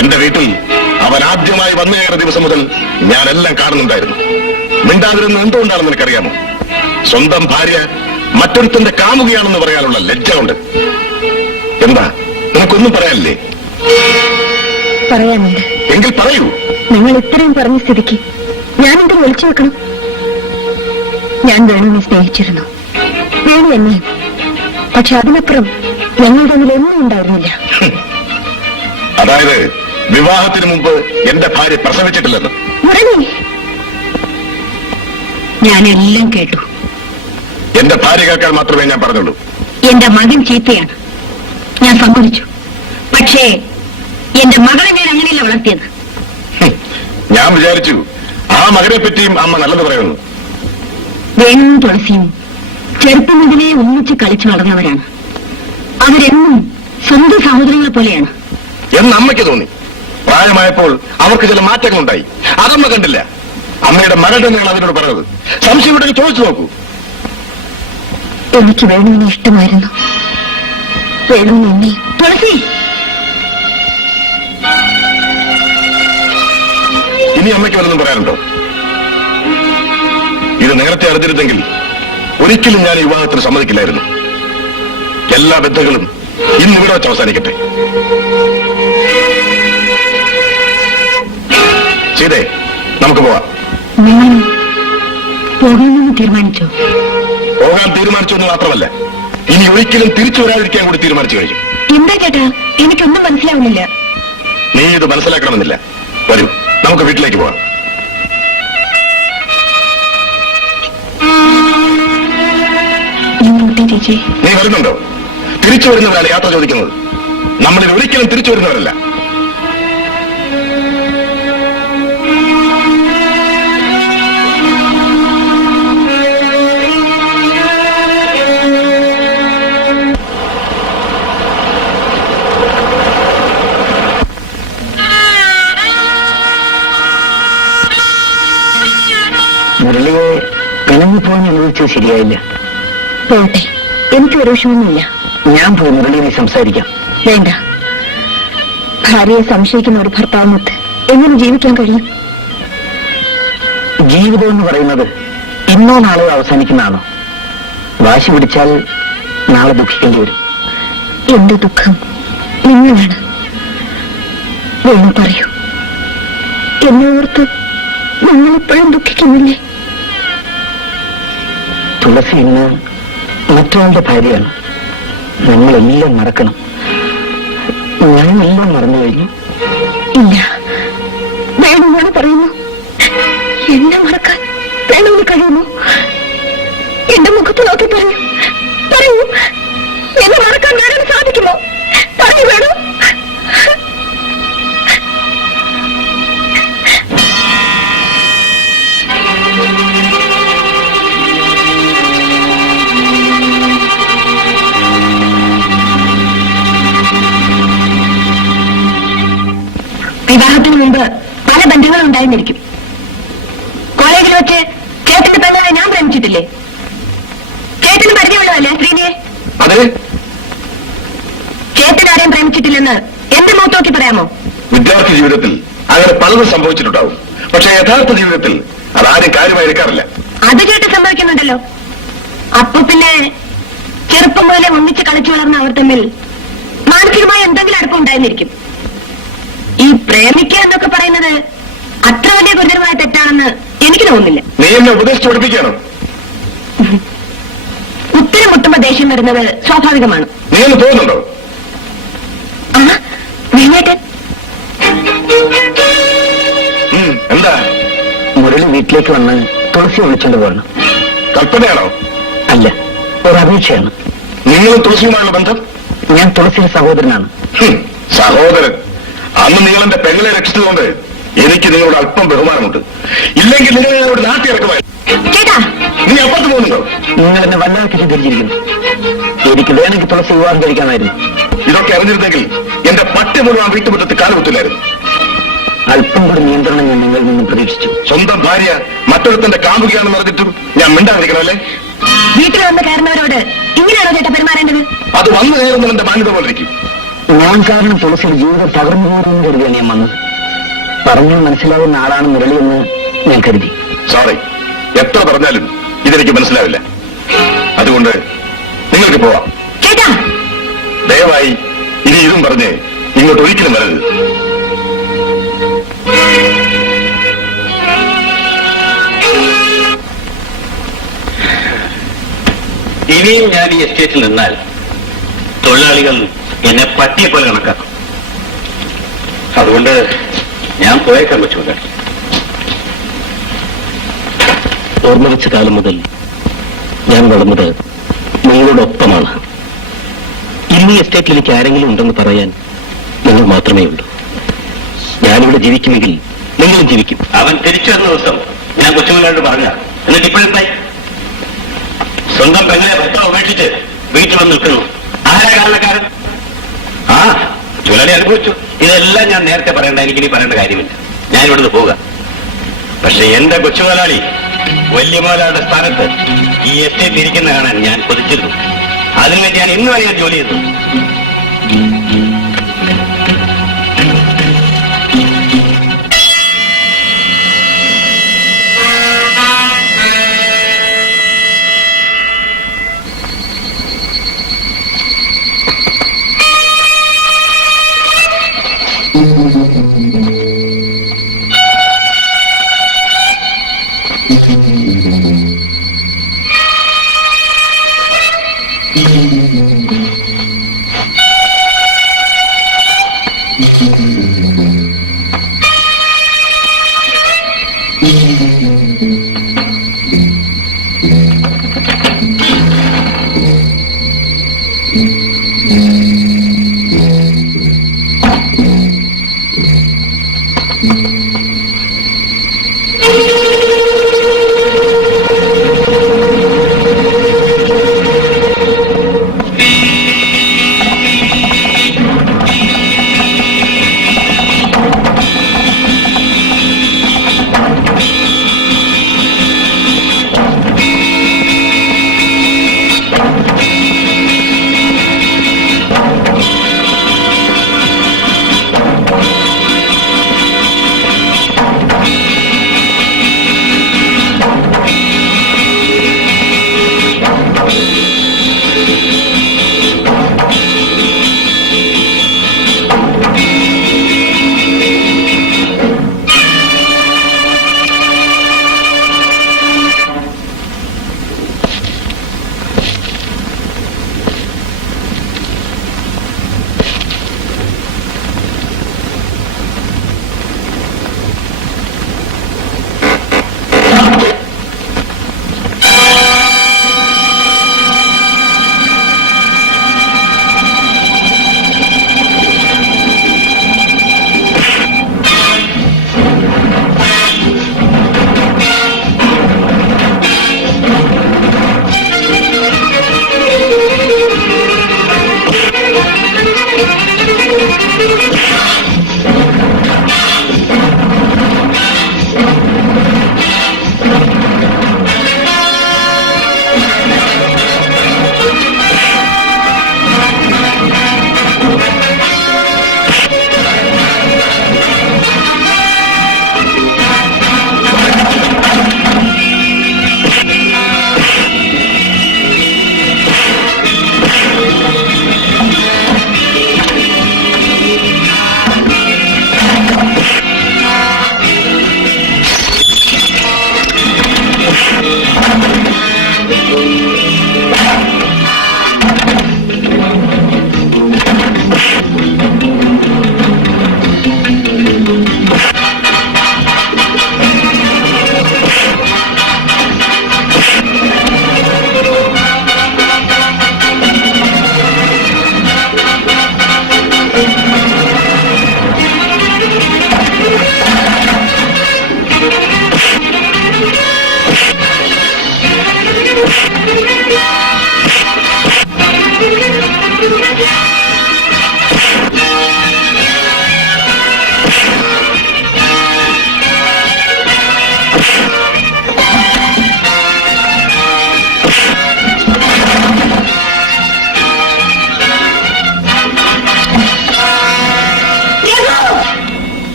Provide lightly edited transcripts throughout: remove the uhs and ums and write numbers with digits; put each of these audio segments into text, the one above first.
എന്റെ വീട്ടിൽ അവൻ ആദ്യമായി വന്നു കയറിയ ദിവസം മുതൽ ഞാനെല്ലാം കാണുന്നുണ്ടായിരുന്നു. മിണ്ടാതിരുന്ന് എന്തുകൊണ്ടാണെന്ന് എനിക്കറിയാമോ? സ്വന്തം ഭാര്യ മറ്റൊരുത്തന്റെ കാമുകയാണെന്ന് പറയാനുള്ള ലജ്ജ കൊണ്ട്. എന്താ, നിനക്കൊന്നും പറയാനില്ലേ? പറയാനുണ്ട്. എങ്കിൽ പറയൂ. നിങ്ങൾ ഇത്രയും പറഞ്ഞ സ്ഥിതിക്ക് ഞാനെന്തും വിളിച്ചു വെക്കണം? ഞാൻ വേണുവിനെ സ്നേഹിച്ചിരുന്നു, വേണു എന്നെ. പക്ഷെ അതിനപ്പുറം ഞങ്ങളുടെ തമ്മിൽ ഒന്നും ഉണ്ടായിരുന്നില്ല. അതായത് വിവാഹത്തിന് മുമ്പ് എന്റെ ഭാര്യ പ്രസവിച്ചിട്ടില്ലെന്ന്? മുരളി, ഞാനെല്ലാം കേട്ടു. എന്റെ ഭാര്യ കേൾക്കാൻ മാത്രമേ ഞാൻ പറഞ്ഞുള്ളൂ. എന്റെ മകൻ ചീത്തയാണ്, ഞാൻ സമ്മതിച്ചു. പക്ഷേ എന്റെ മകളെ ഞാൻ അങ്ങനെയല്ല വളർത്തിയത്. ഞാൻ വിചാരിച്ചു ആ മകനെ പറ്റിയും അമ്മ നല്ലത് പറയുന്നു. വേണുവും തുളസിയും ചെറുപ്പം മുതലേ ഒന്നിച്ച് കളിച്ചു നടന്നവരാണ്. അവരെന്നും സ്വന്തം സഹോദരങ്ങളെ പോലെയാണ് എന്ന് അമ്മയ്ക്ക് തോന്നി. പ്രായമായപ്പോൾ അവർക്ക് ചില മാറ്റങ്ങളുണ്ടായി. അതമ്മ കണ്ടില്ല. അമ്മയുടെ മകൾ തന്നെയാണ് അതിനോട് പറഞ്ഞത്. സംശയം ഉണ്ടെങ്കിൽ ചോദിച്ചു നോക്കൂ. എനിക്ക് വേണുവിനെ ഇഷ്ടമായിരുന്നു. വേണുവിന് എന്നെ. തുളസി, ഇനി അമ്മയ്ക്ക് വല്ലതും പറയാനുണ്ടോ? ഇത് നേരത്തെ അറിഞ്ഞിരുന്നെങ്കിൽ ഒരിക്കലും ഞാൻ ഈ വിവാഹത്തിന് സമ്മതിക്കില്ലായിരുന്നു. എല്ലാ ബന്ധങ്ങളും ഇന്ന് ഇവിടെ വെച്ച് അവസാനിക്കട്ടെ. സീതേ, നമുക്ക് പോവാം. നിങ്ങൾ പോകാമെന്ന് തീരുമാനിച്ചോ? പോകാൻ തീരുമാനിച്ചു എന്ന് മാത്രമല്ല, ഇനി ഒരിക്കലും തിരിച്ചു വരാതിരിക്കാൻ കൂടി തീരുമാനിച്ചു കഴിഞ്ഞു. എന്താ ചേട്ടാ, എനിക്കൊന്നും മനസ്സിലാവുന്നില്ല. നീ ഇത് മനസ്സിലാക്കണമെന്നില്ല. വരൂ, നമുക്ക് വീട്ടിലേക്ക് പോവാം. നീ വരുന്നുണ്ടോ? തിരിച്ചു വരുന്നവരാണ് യാത്ര ചോദിക്കുന്നത്. നമ്മളിൽ ഒരിക്കലും തിരിച്ചു വരുന്നവരല്ല. മുരളിയെ പിണങ്ങിപ്പോയി അനുഭവിച്ചത് ശരിയായില്ല. പോട്ടെ, എനിക്ക് ഒരു വിഷമൊന്നുമില്ല. ഞാൻ പോയി മുരളിയെ സംസാരിക്കാം. വേണ്ട, ഭാര്യയെ സംശയിക്കുന്ന ഒരു ഭർത്താവിനൊത്ത് എങ്ങനെ ജീവിക്കാൻ കഴിയും? ജീവിതം എന്ന് പറയുന്നത് ഇന്നോ നാളെയോ അവസാനിക്കുന്നതാണോ? വാശി പിടിച്ചാൽ നാളെ ദുഃഖിക്കേണ്ടി വരും. എന്റെ ദുഃഖം നിങ്ങളാണ്. വേണം പറയൂ. എന്നെ ഓർത്ത് നിങ്ങളിപ്പോഴും ദുഃഖിക്കുന്നില്ലേ? തുളസി ഇന്ന് മറ്റൊരാളുടെ ഭാര്യയാണ്. നമ്മളെല്ലാം മറക്കണം. ഞാനെല്ലാം മറന്നു കഴിഞ്ഞു. ഇല്ല, വേണമെന്നാണ് പറയുന്നു. എന്നെ മറക്കാൻ വേണമെന്ന് കഴിയുന്നു? എന്റെ മുഖത്ത് നോക്കി പറഞ്ഞു, പറയൂ, എന്നെ മറക്കാൻ വേണമെന്ന് സാധിക്കുമോ? പറയൂ വേണു. വിവാഹത്തിന് മുമ്പ് പല ബന്ധങ്ങളും ഉണ്ടായിരുന്നിരിക്കും. കോളേജിൽ വെച്ച് ചേട്ടന്റെ പെങ്ങളെ ഞാൻ പ്രേമിച്ചിട്ടില്ലേ? ചേട്ടന് പരിചയമുള്ളതല്ലേ സ്ത്രീനെ? ചേട്ടൻ ആരെയും പ്രേമിച്ചിട്ടില്ലെന്ന് എന്റെ മുഖത്ത് നോക്കി പറയാമോ? വിദ്യാർത്ഥി ജീവിതത്തിൽ അങ്ങനെ പലതും സംഭവിച്ചിട്ടുണ്ടാവും. പക്ഷെ യഥാർത്ഥ ജീവിതത്തിൽ അതാരും കാര്യമായി എടുക്കാറില്ല. അത് ചേട്ടൻ സംഭവിക്കുന്നുണ്ടല്ലോ. അപ്പൊ പിന്നെ ചെറുപ്പം പോലെ ഒന്നിച്ച് കളിച്ചു വളർന്ന അവർ തമ്മിൽ മാനസികമായി എന്തെങ്കിലും അടുപ്പം ഉണ്ടായിരുന്നിരിക്കും. ഈ പ്രേമിക്കുക എന്നൊക്കെ പറയുന്നത് അത്ര വലിയ ഗുരുതരമായ തെറ്റാണെന്ന് എനിക്ക് തോന്നുന്നില്ല. നീ എന്നെ ഉപദേശിച്ചു പഠിപ്പിക്കാനോ? ഉത്തരം മുട്ടുമ്പോ ദേഷ്യം വരുന്നത് സ്വാഭാവികമാണ്. നീ ഒന്ന് തോന്നുന്നുണ്ടോ? വേണേട്ടൻ, എന്താ? മുരളി വീട്ടിലേക്ക് വന്ന് തുളസി വിളിച്ചോണ്ട് പോകണം. കൽപ്പനയാണോ? അല്ല, ഒരു അപേക്ഷയാണ്. നിങ്ങളും തുളസിയുമായുള്ള ബന്ധം? ഞാൻ തുളസിയുടെ സഹോദരനാണ്. സഹോദരൻ? അന്ന് നിങ്ങൾ എന്റെ പെങ്ങളെ രക്ഷിച്ചതുകൊണ്ട് എനിക്ക് നിങ്ങളോട് അല്പം ബഹുമാനമുണ്ട്. ഇല്ലെങ്കിൽ നിങ്ങൾ ഞങ്ങളോട് നാട്ടി ഇറക്കുമായി. നീ അപ്പുറത്ത് പോകുന്നുണ്ടോ? നിങ്ങൾ എന്നെ വല്ലാതെ തെറ്റിദ്ധരിച്ചിരിക്കുന്നു. എനിക്ക് വേണമെങ്കിൽ തുളസി വിവാഹം കഴിക്കാമായിരുന്നു. ഇതൊക്കെ അറിഞ്ഞിരുന്നെങ്കിൽ എന്റെ പട്ടി മുഴുവൻ വീട്ടുമുറ്റത്ത് കാലുകുത്തില്ലായിരുന്നു. അല്പം കൂടി നിയന്ത്രണം ഞാൻ നിങ്ങളിൽ നിന്നും പ്രതീക്ഷിച്ചു. സ്വന്തം ഭാര്യ മറ്റൊരുത്തന്റെ കാമുകയാണെന്ന് പറഞ്ഞിട്ടും ഞാൻ മിണ്ടാതിരിക്കണമല്ലേ? വീട്ടിൽ വന്ന് കയറുന്നവരോട് ഇങ്ങനെയാണോ ചേട്ടാ പെരുമാറേണ്ടത്? അത് വന്നു കയറുന്നവന്റെ മാന്യത പോലെ ഇരിക്കും. ഞാൻ കാരണം തുളസിയുടെ ജീവിതം തകർന്നു പോകുമെന്ന് കരുതിയാണ് ഞാൻ വന്നത്. പറഞ്ഞാൽ മനസ്സിലാവുന്ന ആളാണ് മുരളി എന്ന് ഞാൻ കരുതി. സോറി, എത്ര പറഞ്ഞാലും ഇതെനിക്ക് മനസ്സിലാവില്ല. അതുകൊണ്ട് നിങ്ങൾക്ക് പോവാം. ചേട്ടാ, ദയവായി ഇനി ഇതും പറഞ്ഞ് ഇങ്ങോട്ട് ഒരിക്കലും വരരുത്. ഇനിയും ഞാൻ ഈ എസ്റ്റേറ്റിൽ നിന്നാൽ തൊഴിലാളികൾ എന്നെ പട്ടിയെ പോലെ കണക്കാക്കും. അതുകൊണ്ട് ഞാൻ പോയേക്കാൻ പറ്റുമല്ല. ഓർമ്മ വെച്ച കാലം മുതൽ ഞാൻ വളർന്നത് നിങ്ങളോടൊപ്പമാണ്. ഇന്ന് ഈ എസ്റ്റേറ്റിൽ എനിക്ക് ആരെങ്കിലും ഉണ്ടെന്ന് പറയാൻ നിങ്ങൾ മാത്രമേ ഉള്ളൂ. ഞാനിവിടെ ജീവിക്കുമെങ്കിൽ നിങ്ങളും ജീവിക്കും. അവൻ തിരിച്ചു വരുന്ന ദിവസം ഞാൻ കൊച്ചുമല്ലോട് പറഞ്ഞ, എന്നിട്ട് ഇപ്പോഴത്തെ സ്വന്തം പെങ്ങളെ ഭർത്താവ് ഉപേക്ഷിച്ച് വീട്ടിൽ വന്ന് നിൽക്കുന്നു. ആരാ കാരണക്കാരൻ? ആ ചുഴലി അനുഭവിച്ചു. ഇതെല്ലാം ഞാൻ നേരത്തെ പറയേണ്ട, എനിക്കിനി പറയേണ്ട കാര്യമില്ല. ഞാൻ ഇവിടുന്ന് പോവുക. പക്ഷെ എന്റെ കൊച്ചുമുതലാളി വലിയ മുതലാളിയുടെ സ്ഥാനത്ത് ഈ എസ്റ്റേറ്റിൽ ഇരിക്കുന്ന കാണാൻ ഞാൻ കൊതിച്ചിരുന്നു. അതിനുവേണ്ടി ഞാൻ ഇന്ന് വരെ ജോലി ചെയ്തു.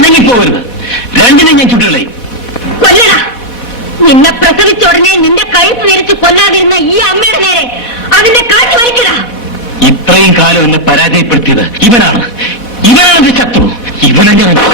അനങ്ങിപ്പോകരുത്. രണ്ടിനെ ഞാൻ ചുട്ടുകളെ. കൊല്ലടാ. നിന്നെ പ്രസവിച്ച ഉടനെ നിന്റെ കൈ വിരിച്ച് കൊല്ലാതിരുന്ന ഈ അമ്മയുടെ നേരെ അതിന്റെ കാറ്റ് വലിക്കടാ. ഇത്രയും കാലം എന്നെ പരാജയപ്പെടുത്തിയത് ഇവനാണ്. ഇവനാണ് എന്റെ ശത്രു. ഇവനെ ഞാൻ വേണോ